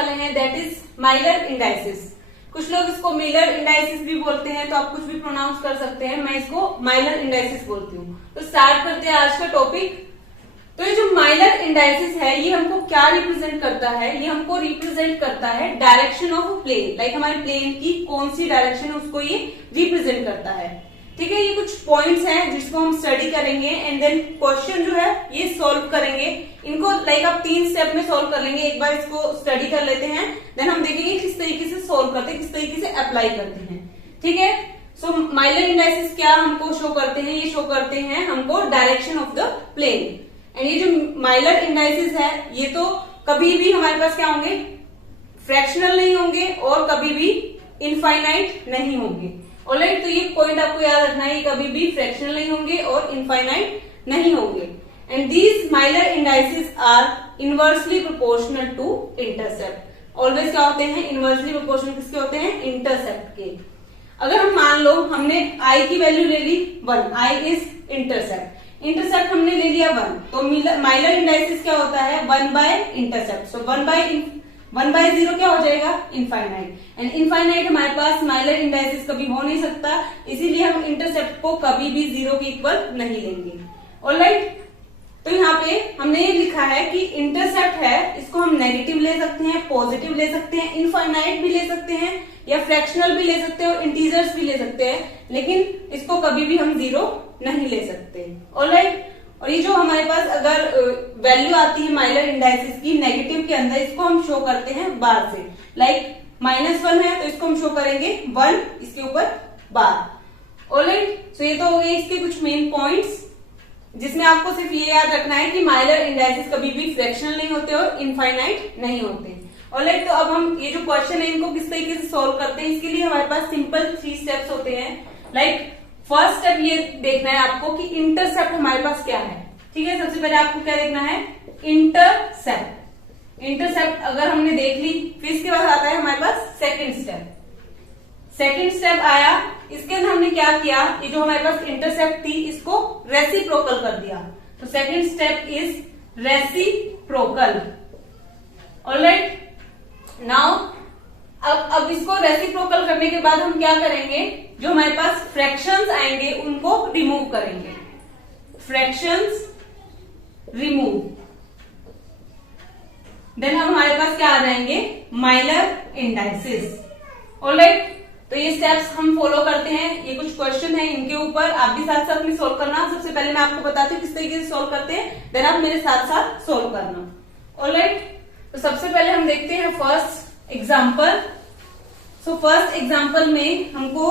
वाले हैं that is Mylar indices. कुछ लोग इसको मिलर इंडाइसिस भी बोलते हैं, तो आप कुछ भी प्रोनाउंस कर सकते हैं, मैं इसको माइलर इंडाइसिस बोलती हूँ। तो स्टार्ट करते हैं आज का टॉपिक। तो ये जो माइलर इंडाइसिस है ये हमको क्या रिप्रेजेंट करता है, ये हमको रिप्रेजेंट करता है डायरेक्शन ऑफ प्लेन, लाइक हमारे प्लेन की कौन सी डायरेक्शन है उसको ये रिप्रेजेंट करता है। ठीक है, ये कुछ पॉइंट्स हैं जिसको हम स्टडी करेंगे एंड देन क्वेश्चन जो है ये सॉल्व करेंगे। इनको लाइक आप 3 स्टेप में सॉल्व कर लेंगे। एक बार इसको स्टडी कर लेते हैं, देन हम देखेंगे किस तरीके से सॉल्व करते हैं, किस तरीके से अप्लाई करते हैं। ठीक है, सो माइलर इंडाइसिस क्या हमको शो करते हैं, ये शो करते हैं हमको direction of the plane. And ये जो माइलर इंडाइसिस है ये तो कभी भी हमारे पास क्या होंगे, फ्रैक्शनल नहीं होंगे और कभी भी इनफाइनाइट नहीं होंगे। ऑलराइट, तो ये पॉइंट आपको याद रखना है, ये कभी भी फ्रैक्शनल नहीं होंगे और इनफाइनाइट नहीं होंगे। And these Miller indices are inversely proportional to intercept. Always क्या होते हैं, इनवर्सली प्रोपोर्शनल किसके होते हैं, इंटरसेप्ट के। अगर हम मान लो हमने आई की वैल्यू ले ली 1, आई इज इंटरसेप्ट, इंटरसेप्ट हमने ले लिया 1, तो माइलर इंडाइसिस क्या होता है 1 बाय इंटरसेप्ट। सो 1 बाय 0 क्या हो जाएगा, इनफाइनाइट। एंड इनफाइनाइट हमारे पास माइलर इंडाइसिस कभी हो नहीं सकता, इसीलिए हम इंटरसेप्ट को कभी भी 0 के इक्वल नहीं लेंगे। ऑलराइट, तो यहाँ पे हमने ये लिखा है कि इंटरसेप्ट है, इसको हम नेगेटिव ले सकते हैं, पॉजिटिव ले सकते हैं, इनफाइनाइट भी ले सकते हैं या फ्रैक्शनल भी ले सकते हैं और इंटीजर्स भी ले सकते हैं, लेकिन इसको कभी भी हम 0 नहीं ले सकते। ऑलराइट, और ये जो हमारे पास अगर वैल्यू आती है माइलर इंडाइसिस की नेगेटिव के अंदर, इसको हम शो करते हैं बार से। लाइक -1 है तो इसको हम शो करेंगे 1 इसके ऊपर बार। ऑलराइट, सो ये तो हो गए इसके कुछ मेन पॉइंट्स, जिसमें आपको सिर्फ ये याद रखना है कि माइलर इंडाइसिस कभी भी फ्रैक्शनल नहीं होते और इनफाइनाइट नहीं होते। ऑलराइट, तो अब हम ये जो क्वेश्चन है इनको किस तरीके से सोल्व करते हैं, इसके लिए हमारे पास सिंपल 3 स्टेप्स होते हैं। लाइक फर्स्ट स्टेप ये देखना है आपको कि इंटरसेप्ट हमारे पास क्या है। ठीक है, सबसे पहले आपको क्या देखना है, इंटरसेप्ट। इंटरसेप्ट अगर हमने देख ली, फिर इसके बाद आता है हमारे पास सेकंड स्टेप। सेकंड स्टेप आया, इसके अंदर हमने क्या किया, ये जो हमारे पास इंटरसेप्ट थी इसको रेसिप्रोकल कर दिया। तो second step is reciprocal. Alright, now अब इसको रेसिप्रोकल करने के बाद हम क्या करेंगे, जो हमारे पास फ्रैक्शंस आएंगे उनको रिमूव करेंगे। फ्रैक्शंस रिमूव, देन अब हमारे पास क्या आ जाएंगे, माइलर इंडाइसिस। ऑलराइट, तो ये स्टेप्स हम फॉलो करते हैं। ये कुछ क्वेश्चन है, इनके ऊपर आप भी साथ साथ में सोल्व करना। सबसे पहले मैं आपको बताती हूँ किस तरीके से सोल्व करते हैं, देन आप मेरे साथ साथ सोल्व करना। ऑलराइट, तो सबसे पहले हम देखते हैं first example. So first example में हमको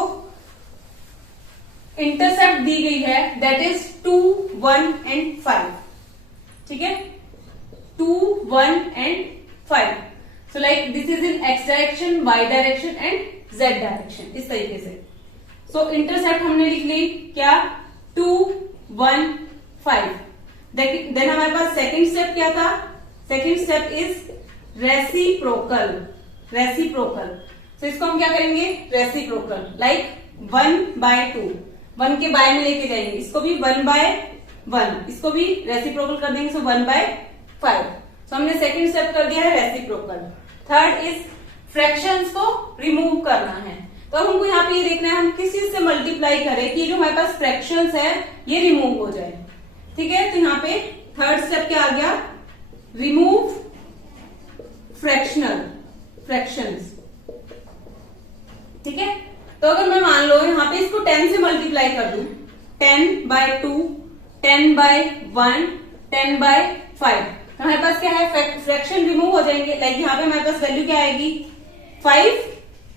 इंटरसेप्ट दी गई है दैट इज 2, 1 एंड 5। ठीक है, 2, 1 and 5। So like this is in x direction, y direction and z direction, इस तरीके से। सो इंटरसेप्ट हमने लिख ली क्या, 2, 1, 5। देन हमारे पास सेकेंड स्टेप क्या था, second step is reciprocal. Reciprocal, तो इसको हम क्या करेंगे, रेसिप्रोकल। लाइक 1 बाय 2, 1 के बाय में लेके जाएंगे, इसको भी 1 बाय 1, इसको भी रेसिप्रोकल कर देंगे, सो 1 बाय 5। सो हमने सेकंड स्टेप कर दिया है रेसिप्रोकल। थर्ड इज फ्रैक्शंस को रिमूव करना है। तो अब हमको यहाँ पे ये देखना है हम किस चीज से मल्टीप्लाई करें कि जो हमारे पास फ्रैक्शंस है ये रिमूव हो जाए। ठीक है, तो यहाँ पे थर्ड स्टेप क्या आ गया, रिमूव फ्रैक्शंस। ठीक है, तो अगर मैं मान लो यहाँ पे इसको 10 से मल्टीप्लाई कर दूं, 10 बाय 2, 10 बाय 1, 10 बाय 5, तो हमारे पास क्या है, फ्रैक्शन रिमूव हो जाएंगे। लाइक यहाँ पे हमारे पास वैल्यू क्या आएगी, 5,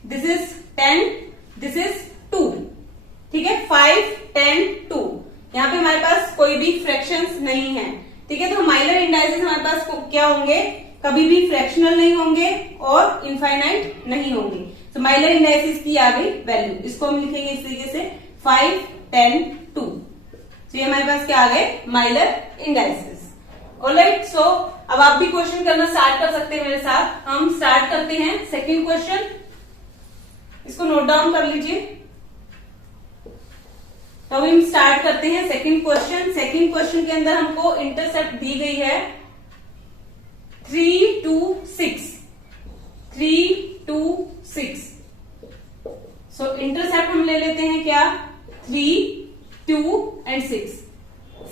दिस इज 10, दिस इज 2। ठीक है, 5, 10, 2, यहाँ पे हमारे पास कोई भी फ्रैक्शंस नहीं है। ठीक है, तो माइलर इंडाइसिस हमारे पास क्या होंगे, कभी भी फ्रैक्शनल नहीं होंगे और इनफाइनाइट नहीं होंगे। तो माइलर इंडाइसिस की आ गई वैल्यू, इसको हम लिखेंगे इस तरीके से 5, 10, 2। तो ये हमारे पास क्या आ गए, माइलर इंडाइसिस। ऑलराइट, सो अब आप भी क्वेश्चन करना स्टार्ट कर सकते हैं मेरे साथ। हम स्टार्ट करते हैं सेकंड क्वेश्चन, इसको नोट डाउन कर लीजिए। तो अब हम स्टार्ट करते हैं सेकंड क्वेश्चन। सेकंड क्वेश्चन के अंदर हमको इंटरसेप्ट दी गई है 3, 2, 6। 3, 2 and 6.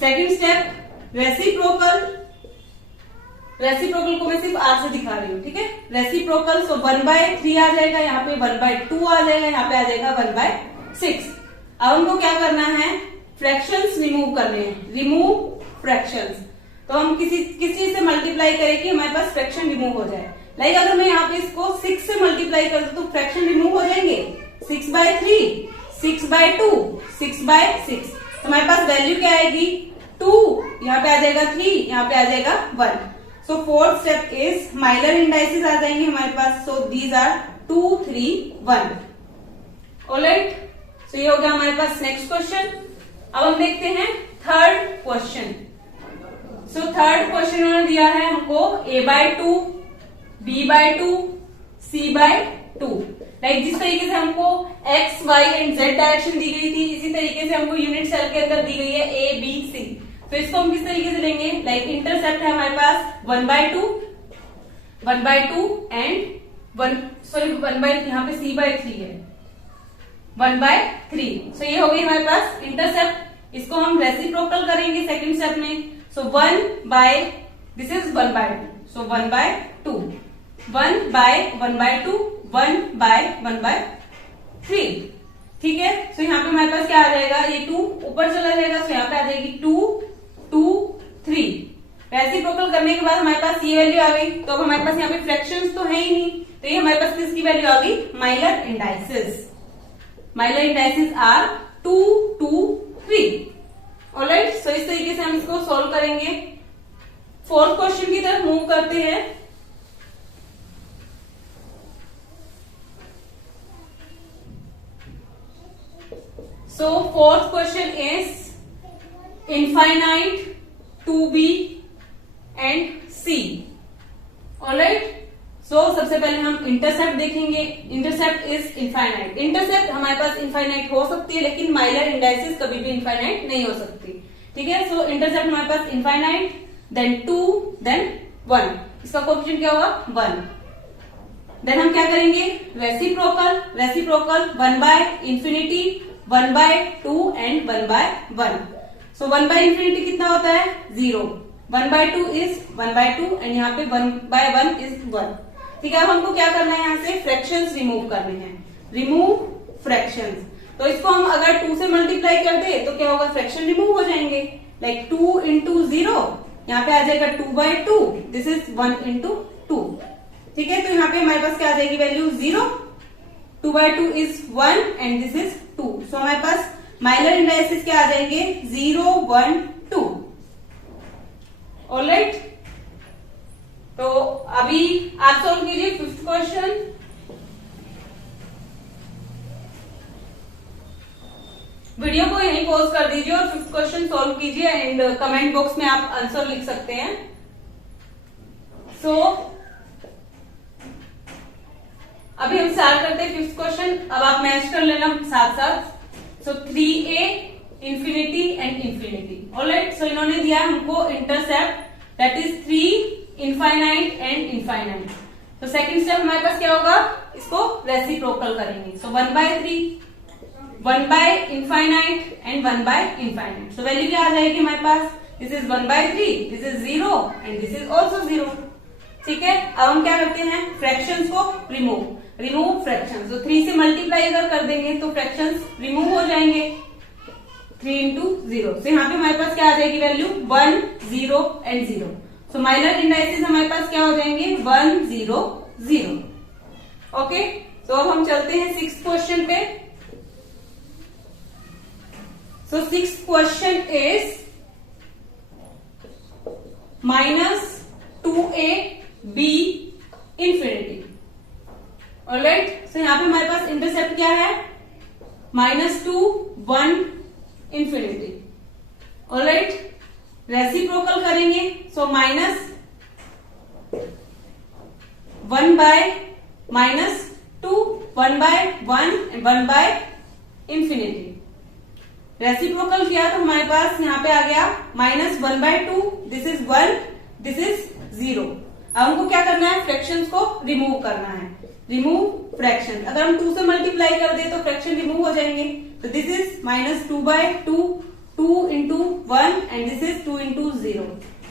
सेकेंड स्टेप रेसिप्रोकल को मैं सिर्फ आर से दिखा रही हूँ, ठीक है। रेसिप्रोकल, सो 1/3 आ जाएगा, यहाँ पे 1/2 आ जाएगा, यहाँ पे आ जाएगा 1/6। अब हमको क्या करना है, फ्रैक्शंस रिमूव करने हैं, रिमूव फ्रैक्शंस। तो हम किस चीज से मल्टीप्लाई करें कि हमारे पास फ्रैक्शन रिमूव हो जाए। लाइक अगर मैं यहाँ पे इसको 6 से मल्टीप्लाई कर दूं तो फ्रैक्शन रिमूव हो जाएंगे। 6/3, 6/2, 6/6। तो हमारे पास वैल्यू क्या आएगी, 2, यहाँ पे आ जाएगा 3, यहाँ पे आ जाएगा 1। So fourth step is Miller indices आ जाएंगे हमारे पास। So these are 2, 3, 1। Alright, so ये हो गया हमारे पास नेक्स्ट क्वेश्चन। अब हम देखते हैं third question. So third question उन्होंने दिया है हमको a/2, b/2, c/2। लाइक जिस तरीके से हमको x, y and z direction दी गई थी, इसी तरीके से हमको यूनिट सेल के अंदर दी गई है a, b, c। तो इसको हम किस तरीके से लेंगे, लाइक इंटरसेप्ट है हमारे पास 1/2 एंड 1/, यहाँ पे c/3 है 1/3। सो ये हो गई हमारे पास इंटरसेप्ट। इसको हम रेसिप्रोकल करेंगे सेकंड स्टेप में। सो 1/, दिस इज 1/2, सो 1/2, 1/1/2, 1/1/3, ठीक है। सो यहाँ पे हमारे पास क्या आ जाएगा, ये 2 ऊपर चला जाएगा, सो यहाँ पे आ जाएगी 2, 2, 3। रेसिप्रोकल करने के बाद हमारे पास ये वैल्यू आ गई। तो अब हमारे पास यहाँ पे फ्रैक्शंस तो है ही नहीं, तो ये हमारे पास किसकी वैल्यू आ गई, Miller indices. Miller indices are 2, 2, 3। Alright, so इस तरीके से हम इसको सॉल्व करेंगे। फोर्थ क्वेश्चन की तरफ मूव करते हैं। So fourth question is infinite, 2b and c. Alright. So सबसे पहले हम इंटरसेप्ट देखेंगे। Intercept is infinite. इंटरसेप्ट हमारे पास इनफाइनाइट हो सकती है, लेकिन माइलर इंडाइसेस कभी भी इनफाइनाइट नहीं हो सकती, ठीक है। सो इंटरसेप्ट हमारे पास इनफाइनाइट, देन 2, देन 1। इसका कोएफिशिएंट क्या होगा, 1। देन हम क्या करेंगे, रेसिप्रोकल। 1/इंफिनिटी, 1/2 एंड 1/1। सो 1/इंफिनिटी कितना होता है, 0। 1/2 इज 1/2 एंड यहाँ पे 1/1 इज 1, ठीक है। अब हमको क्या करना है, यहाँ से फ्रैक्शंस रिमूव करने हैं, रिमूव फ्रैक्शंस। तो इसको हम अगर 2 से मल्टीप्लाई कर दे तो क्या होगा, फ्रैक्शन रिमूव हो जाएंगे। लाइक 2 into 0, यहाँ पे आ जाएगा 2/2, दिस इज 1 into 2, ठीक है। तो यहाँ पे हमारे पास क्या आ जाएगी value, 0। 2/2 is 1 and this is 2। सो हमारे पास माइलर इंडाइसेस क्या आ जाएंगे, 0, 1, 2। ऑलराइट, तो अभी आप सॉल्व कीजिए फिफ्थ क्वेश्चन। वीडियो को यहीं पॉज कर दीजिए और फिफ्थ क्वेश्चन सॉल्व कीजिए एंड कमेंट बॉक्स में आप आंसर लिख सकते हैं। सो अभी हम स्टार्ट करते हैं फिफ्थ क्वेश्चन। अब आप मैच कर लेना साथ साथ। So 3a, infinity and infinity. Alright, so इन्होंने दिया हमको intercept, that is 3, infinite and infinite. तो सेकंड स्टेप हमारे पास क्या होगा, इसको रेसिप्रोकल करेंगे। सो 1/3, 1/इंफाइनाइट एंड 1/इंफाइनाइट। सो वैल्यू क्या आ जाएगी हमारे पास, this is 1/3, this is 0 and this is also 0, ठीक है। अब हम क्या करते हैं, फ्रैक्शंस को रिमूव फ्रैक्शंस। तो 3 से मल्टीप्लाई अगर कर देंगे तो फ्रैक्शंस रिमूव हो जाएंगे, 3 into 0। तो यहाँ पे हमारे पास क्या आ जाएगी value, 1, 0 and 0। So Mylar indices हमारे पास क्या हो जाएंगे, 1, 0, 0। ओके, तो अब हम चलते हैं सिक्स्थ क्वेश्चन पे। So sixth question is -2ab infinity. Alright, so यहाँ पे हमारे पास इंटरसेप्ट क्या है, -2, 1 इंफिनिटी। ऑलराइट, रेसिप्रोकल करेंगे। सो -1/-1 2, 1/1 एंड 1/इंफिनिटी। रेसिप्रोकल किया तो हमारे पास यहाँ पे आ गया -1/2, दिस इज 1, दिस इज 0। अब हमको क्या करना है, फ्रैक्शंस को रिमूव करना है। रिमूव फ्रैक्शन, अगर हम 2 से मल्टीप्लाई कर दे तो फ्रैक्शन रिमूव हो जाएंगे। तो this is -2/2, 2 into 1 and this is 2 into 0।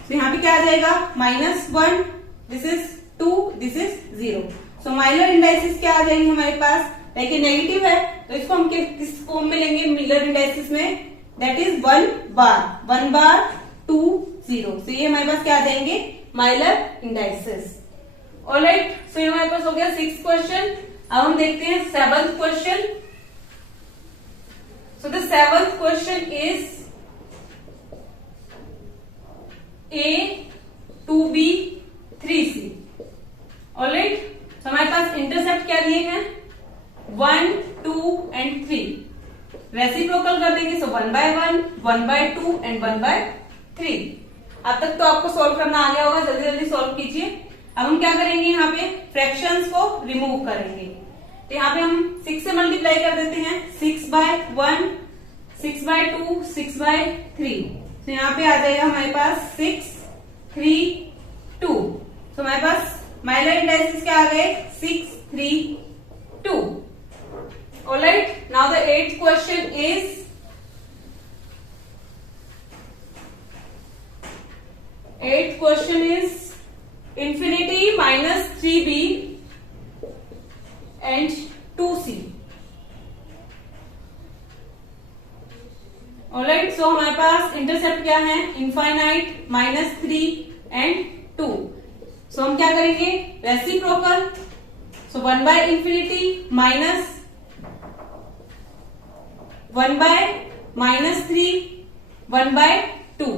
तो यहाँ पे क्या आ जाएगा, -1, this is 2, this is 0। So Mylar indices क्या आ जाएंगे हमारे पास, लाइक नेगेटिव है तो इसको हम किस फॉर्म में लेंगे मिलर इंडाइसिस में, दैट इज 1 बार 2 0। तो ये हमारे पास क्या आ जाएंगे, माइलर इंडाइसिस। ऑलराइट, सो ये हमारे पास हो गया 6th क्वेश्चन। अब हम देखते हैं 7th question. So the 7th question is A 2B 3C। Alright, तो हमारे पास इंटरसेप्ट क्या दिए हैं, 1 2 एंड 3। रेसिप्रोकल कर देंगे, सो 1/1, 1/2 एंड 1/3। अब तक तो आपको सॉल्व करना आ गया होगा, जल्दी जल्दी सॉल्व कीजिए। अब हम क्या करेंगे, यहाँ पे फ्रैक्शंस को रिमूव करेंगे। तो यहाँ पे हम 6 से मल्टीप्लाई कर देते हैं, 6/1, 6/2, 6/3। तो यहाँ पे आ जाएगा हमारे पास 6 3 2। तो हमारे पास माइलर इंडाइसिस क्या आ गए, 6 3 2। Alright, now the 8th question is infinity -3b and 2c। Alright, so हमारे पास इंटरसेप्ट क्या है, इनफाइनाइट -3 एंड 2। सो हम क्या करेंगे, रेसिप्रोकल, सो 1/∞ माइनस 1/-3 1/2।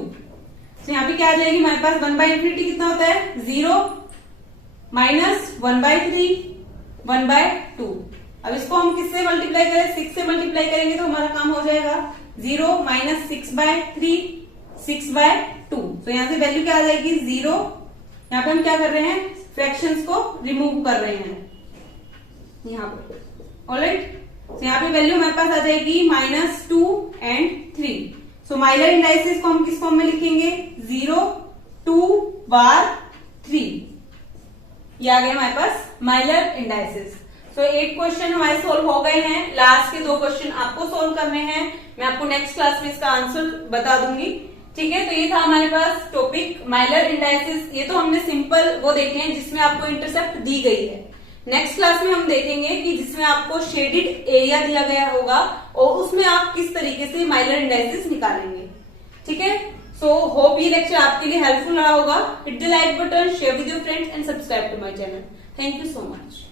तो यहाँ पे क्या आ जाएगी हमारे पास, 1/∞ कितना होता है, 0 -1/3 1/2। अब इसको हम किससे मल्टीप्लाई करें, 6 से मल्टीप्लाई करेंगे तो हमारा काम हो जाएगा 0 -6/3 6/2। तो यहाँ से वैल्यू क्या आ जाएगी, 0। यहाँ पे हम क्या कर रहे हैं, फ्रैक्शंस को रिमूव कर रहे हैं यहाँ पे। ऑलराइट, तो यहाँ पे वैल्यू हमारे पास आ जाएगी -2 एंड 3। सो माइलर इंडाइसिस को हम किस फॉर्म में लिखेंगे, 0 2 बार 3। ये आ गया हमारे पास माइलर इंडाइसिस। सो 8 क्वेश्चन हमारे सोल्व हो गए हैं। लास्ट के 2 क्वेश्चन आपको सोल्व करने हैं, मैं आपको नेक्स्ट क्लास में इसका आंसर बता दूंगी। ठीक है, तो ये था हमारे पास टॉपिक माइलर इंडाइसिस। ये तो हमने सिंपल वो देखे हैं जिसमें आपको इंटरसेप्ट दी गई है। नेक्स्ट क्लास में हम देखेंगे कि जिसमें आपको शेडेड एरिया दिया गया होगा और उसमें आप किस तरीके से माइलर इंडाइसिस निकालेंगे। ठीक है, सो होप ये लेक्चर आपके लिए हेल्पफुल रहा होगा। Hit the like button, share with your friends and subscribe to my channel. Thank you so much.